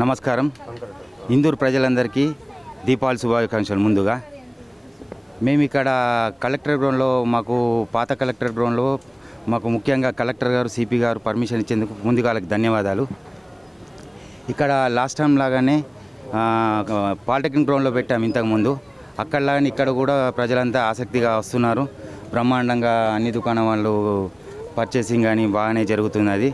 నమస్కారం. ఇందూరు ప్రజలందరికీ దీపావళి శుభాకాంక్షలు. ముందుగా మేము ఇక్కడ కలెక్టర్ గ్రౌండ్లో పాత కలెక్టర్ గ్రౌండ్లో మాకు ముఖ్యంగా కలెక్టర్ గారు సిపి గారు పర్మిషన్ ఇచ్చేందుకు ముందుగా వాళ్ళకి ధన్యవాదాలు. ఇక్కడ లాస్ట్ టైం లాగానే పాలిటెక్నిక్ గ్రౌండ్లో పెట్టాము ఇంతకుముందు. అక్కడలాగానే ఇక్కడ కూడా ప్రజలంతా ఆసక్తిగా వస్తున్నారు. బ్రహ్మాండంగా అన్ని దుకాణం వాళ్ళు పర్చేసింగ్ కానీ బాగానే జరుగుతున్నది.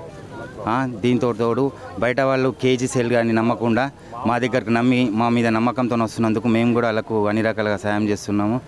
దీంతో తోడు బయట వాళ్ళు కేజీ సేల్ కానీ నమ్మకుండా మా దగ్గరకు నమ్మి మా మీద నమ్మకంతో వస్తున్నందుకు మేము కూడా వాళ్ళకు అన్ని రకాలుగా సాయం చేస్తున్నాము.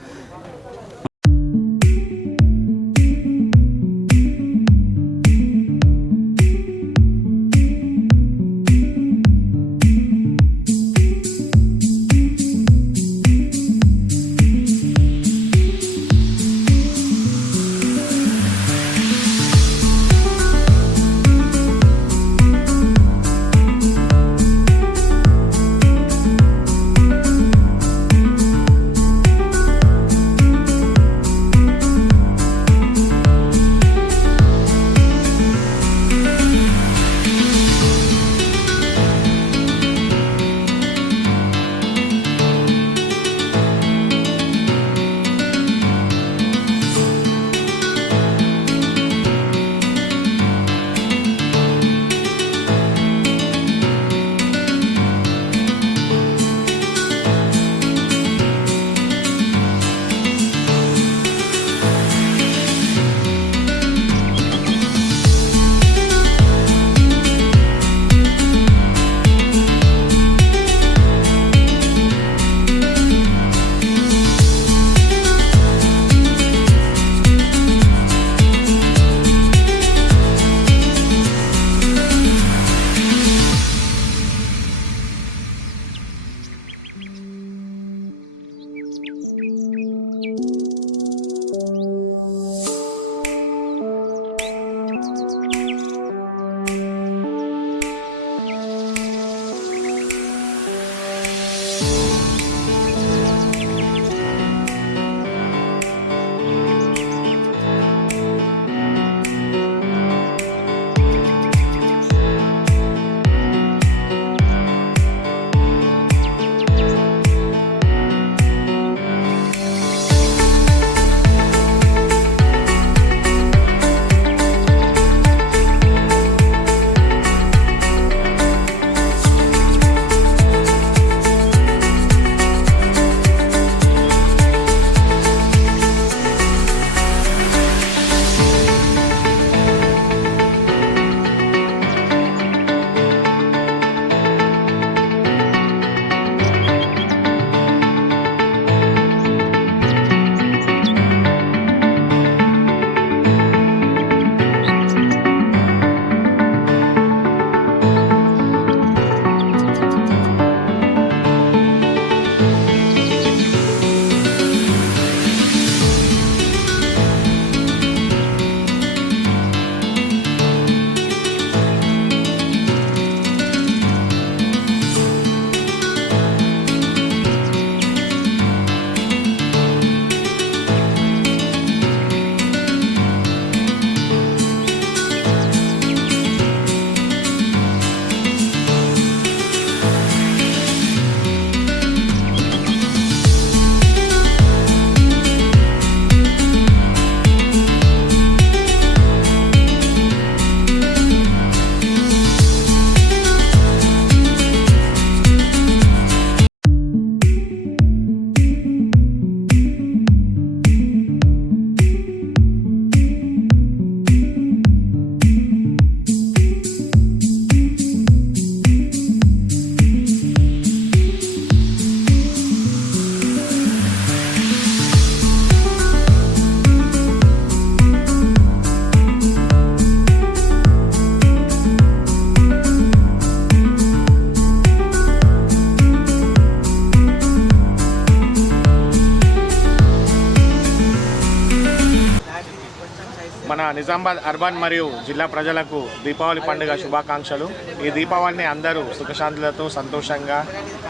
మన నిజామాబాద్ అర్బన్ మరియు జిల్లా ప్రజలకు దీపావళి పండుగ శుభాకాంక్షలు. ఈ దీపావళిని అందరూ సుఖశాంతులతో సంతోషంగా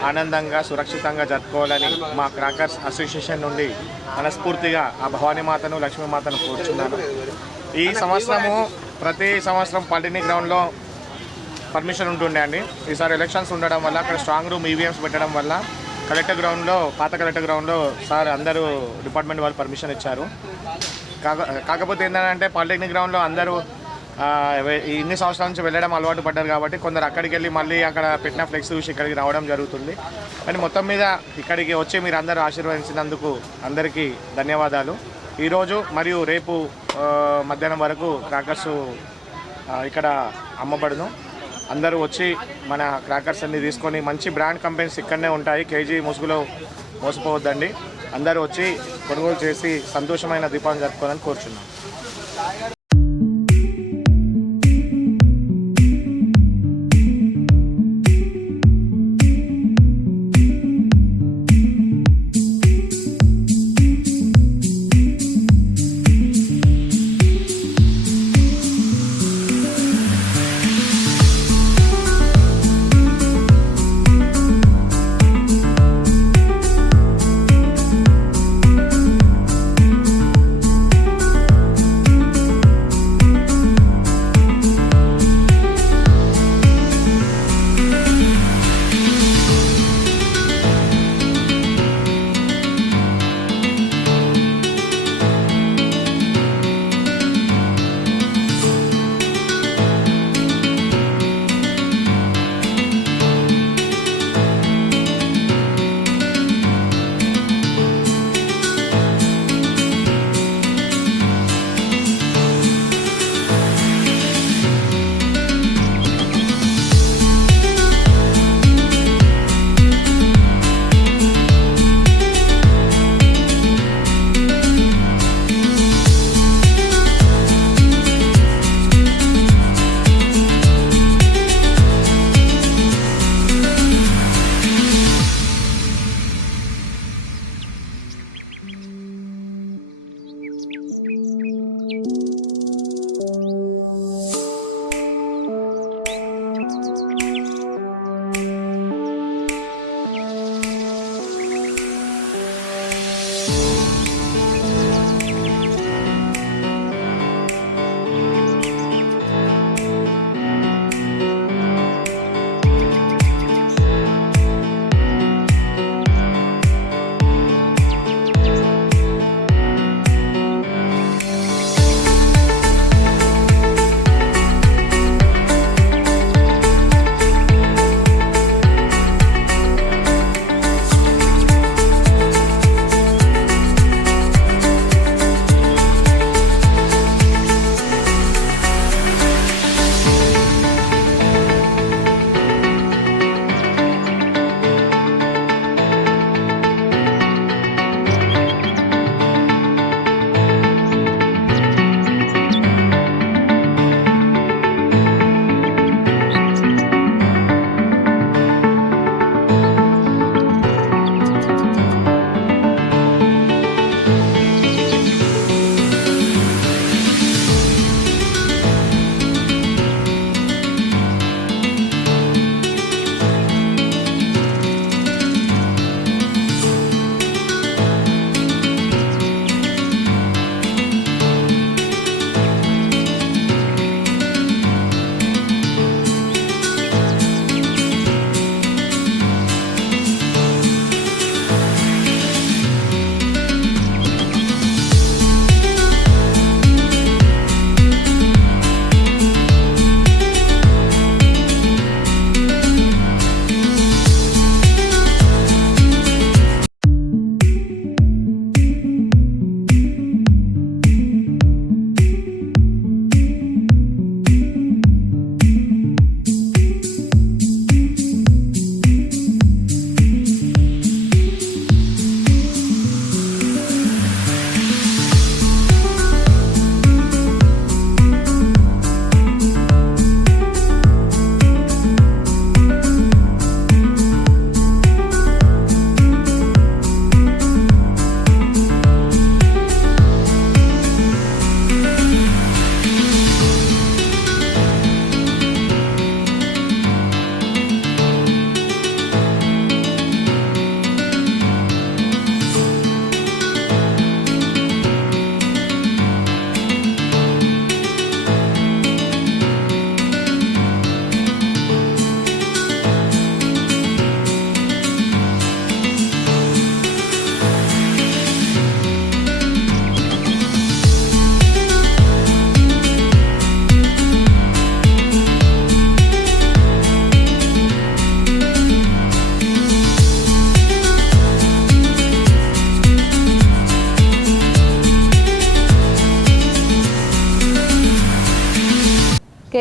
ఆనందంగా సురక్షితంగా జరుపుకోవాలని మా క్రాకర్స్ అసోసియేషన్ నుండి మనస్ఫూర్తిగా ఆ భవానీమాతను లక్ష్మీమాతను కోరుచున్నాను. ఈ సంవత్సరము ప్రతి సంవత్సరం పాలిటెక్నిక్ గ్రౌండ్లో పర్మిషన్ ఉంటుండే అండి. ఈసారి ఎలక్షన్స్ ఉండడం వల్ల అక్కడ స్ట్రాంగ్ రూమ్ ఈవీఎంస్ పెట్టడం వల్ల కలెక్టర్ గ్రౌండ్లో, పాత కలెక్టర్ గ్రౌండ్లో సార్ అందరూ డిపార్ట్మెంట్ వాళ్ళు పర్మిషన్ ఇచ్చారు. కాకపోతే ఏంటంటే పాలిటెక్నిక్ గ్రౌండ్లో అందరూ ఇన్ని సంవత్సరాల నుంచి వెళ్ళడం అలవాటు పడ్డారు కాబట్టి కొందరు అక్కడికి వెళ్ళి మళ్ళీ అక్కడ పెట్టిన ఫ్లెక్స్ చూసి ఇక్కడికి రావడం జరుగుతుంది. కానీ మొత్తం మీద ఇక్కడికి వచ్చి మీరు అందరూ ఆశీర్వదించినందుకు అందరికీ ధన్యవాదాలు. ఈరోజు మరియు రేపు మధ్యాహ్నం వరకు క్రాకర్స్ ఇక్కడ అమ్మబడును. అందరూ వచ్చి మన క్రాకర్స్ అన్ని తీసుకొని, మంచి బ్రాండ్ కంపెనీస్ ఇక్కడనే ఉంటాయి, కేజీ ముసుగులో మోసపోవద్దండి. అందరూ వచ్చి కొనుగోలు చేసి సంతోషమైన దీపావళి జరుపుకోవాలని కోరుచున్నాం.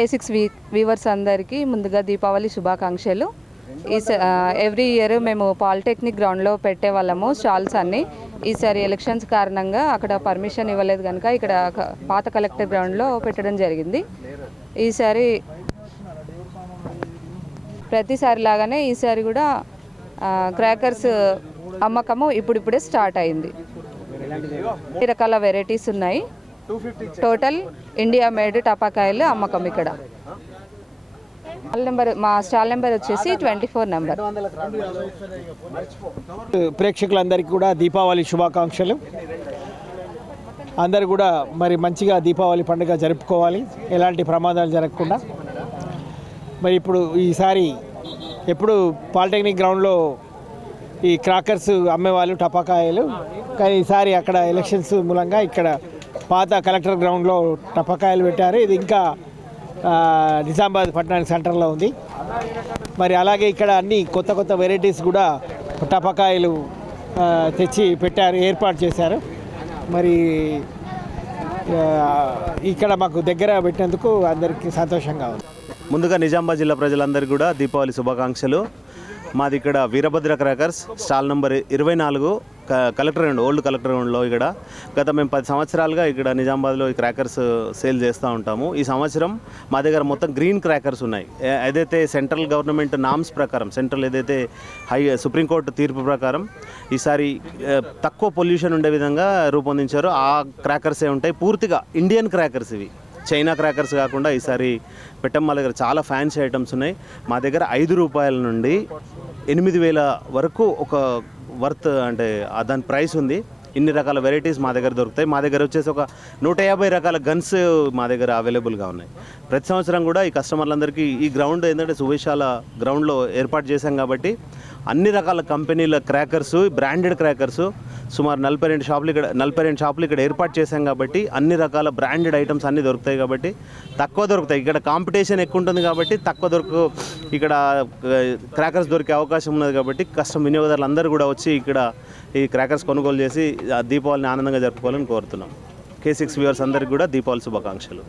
K6 వీవర్స్ అందరికీ ముందుగా దీపావళి శుభాకాంక్షలు. ఎవ్రీ ఇయర్ మేము పాలిటెక్నిక్ గ్రౌండ్లో పెట్టేవాళ్ళము స్టాల్స్ అన్నీ. ఈసారి ఎలక్షన్స్ కారణంగా అక్కడ పర్మిషన్ ఇవ్వలేదు కనుక ఇక్కడ పాత కలెక్టర్ గ్రౌండ్లో పెట్టడం జరిగింది. ఈసారి ప్రతిసారి లాగానే ఈసారి కూడా క్రాకర్స్ అమ్మకము ఇప్పుడిప్పుడే స్టార్ట్ అయింది. ఈ రకాల వెరైటీస్ ఉన్నాయి. టోటల్ ఇండియా మేడ్ టపాకాయలు అమ్మకం ఇక్కడ. మా స్టాల్ నెంబర్ వచ్చేసి 24 నెంబర్. ప్రేక్షకులందరికీ కూడా దీపావళి శుభాకాంక్షలు. అందరూ కూడా మరి మంచిగా దీపావళి పండుగ జరుపుకోవాలి, ఎలాంటి ప్రమాదాలు జరగకుండా. మరి ఇప్పుడు ఈసారి ఎప్పుడు పాలిటెక్నిక్ గ్రౌండ్లో ఈ క్రాకర్స్ అమ్మేవాళ్ళు టపాకాయలు, కానీ ఈసారి అక్కడ ఎలక్షన్స్ మూలంగా ఇక్కడ పాత కలెక్టర్ గ్రౌండ్లో టపాకాయలు పెట్టారు. ఇది ఇంకా నిజామాబాద్ పట్టణానికి సెంటర్లో ఉంది. మరి అలాగే ఇక్కడ అన్ని కొత్త కొత్త వెరైటీస్ కూడా టపాకాయలు తెచ్చి పెట్టారు, ఏర్పాటు చేశారు. మరి ఇక్కడ మాకు దగ్గర పెట్టినందుకు అందరికీ సంతోషంగా ఉంది. ముందుగా నిజామాబాద్ జిల్లా ప్రజలందరికీ కూడా దీపావళి శుభాకాంక్షలు. మాది ఇక్కడ Veerabhadra crackers stall number 24 collector ground, old collector గ్రౌండ్లో. ఇక్కడ గత మేము 10 సంవత్సరాలుగా ఇక్కడ నిజామాబాద్లో ఈ క్రాకర్స్ సేల్ చేస్తూ ఉంటాము. ఈ సంవత్సరం మా దగ్గర మొత్తం గ్రీన్ క్రాకర్స్ ఉన్నాయి. ఏదైతే సెంట్రల్ గవర్నమెంట్ నామ్స్ ప్రకారం, సెంట్రల్ ఏదైతే సుప్రీంకోర్టు తీర్పు ప్రకారం ఈసారి తక్కువ పొల్యూషన్ ఉండే విధంగా రూపొందించారో ఆ క్రాకర్సే ఉంటాయి. పూర్తిగా ఇండియన్ క్రాకర్స్ ఇవి, చైనా క్రాకర్స్ కాకుండా ఈసారి పెట్టం. మా దగ్గర చాలా ఫ్యాన్సీ ఐటమ్స్ ఉన్నాయి. మా దగ్గర 5 రూపాయల నుండి 8,000 వరకు ఒక వర్త్, అంటే దాని ప్రైస్ ఉంది. ఇన్ని రకాల వెరైటీస్ మా దగ్గర దొరుకుతాయి. మా దగ్గర వచ్చేసి ఒక 150 రకాల గన్స్ మా దగ్గర అవైలబుల్గా ఉన్నాయి. ప్రతి సంవత్సరం కూడా ఈ కస్టమర్లందరికీ ఈ గ్రౌండ్ ఏంటంటే సువిశాల గ్రౌండ్లో ఏర్పాటు చేశాం కాబట్టి అన్ని రకాల కంపెనీల క్రాకర్సు, బ్రాండెడ్ క్రాకర్సు సుమారు 42 షాపులు ఇక్కడ ఏర్పాటు చేశాం కాబట్టి అన్ని రకాల బ్రాండెడ్ ఐటమ్స్ అన్నీ దొరుకుతాయి. కాబట్టి తక్కువ దొరుకుతాయి. ఇక్కడ కాంపిటీషన్ ఎక్కువ ఉంటుంది కాబట్టి ఇక్కడ క్రాకర్స్ దొరికే అవకాశం ఉన్నది. కాబట్టి వినియోగదారులు అందరూ కూడా వచ్చి ఇక్కడ ఈ క్రాకర్స్ కొనుగోలు చేసి దీపావళిని ఆనందంగా జరుపుకోవాలని కోరుతున్నాం. K6 వ్యూవర్స్ అందరికీ కూడా దీపావళి శుభాకాంక్షలు.